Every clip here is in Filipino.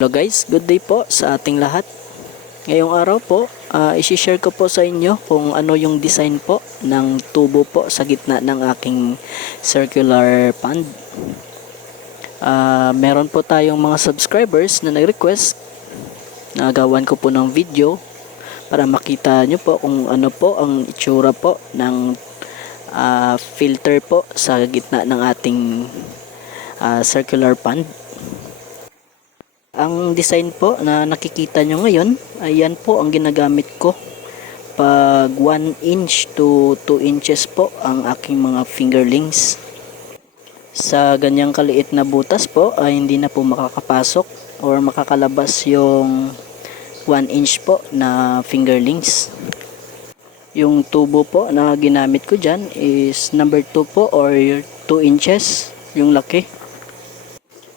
Hello guys, good day po sa ating lahat. Ngayong araw po, isi-share ko po sa inyo kung ano yung design po ng tubo po sa gitna ng aking circular pond. Meron po tayong mga subscribers na nag-request na gawan ko po ng video para makita nyo po kung ano po ang itsura po ng filter po sa gitna ng ating circular pond. Ang design po na nakikita nyo ngayon, ayan po ang ginagamit ko pag 1 inch to 2 inches po ang aking mga fingerlings. Sa ganyang kaliit na butas po ay hindi na po makakapasok or makakalabas yung 1 inch po na fingerlings. Yung tubo po na ginamit ko dyan is number 2 po or 2 inches yung laki.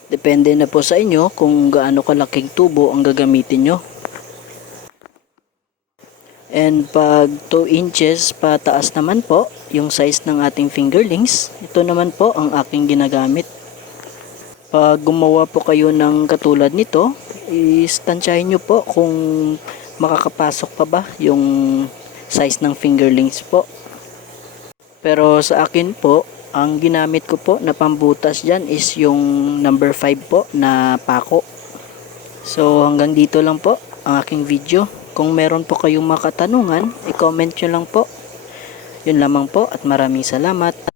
Depende na po sa inyo kung gaano kalaking tubo ang gagamitin nyo. And pag 2 inches pataas naman po yung size ng ating fingerlings, ito naman po ang aking ginagamit. Pag gumawa po kayo ng katulad nito, istansyahin nyo po kung makakapasok pa ba yung size ng fingerlings po. Pero sa akin po, ang ginamit ko po na pambutas dyan is yung number 5 po na pako. So hanggang dito lang po ang aking video. Kung meron po kayong makatanungan, i-comment nyo lang po. Yun lamang po at maraming salamat.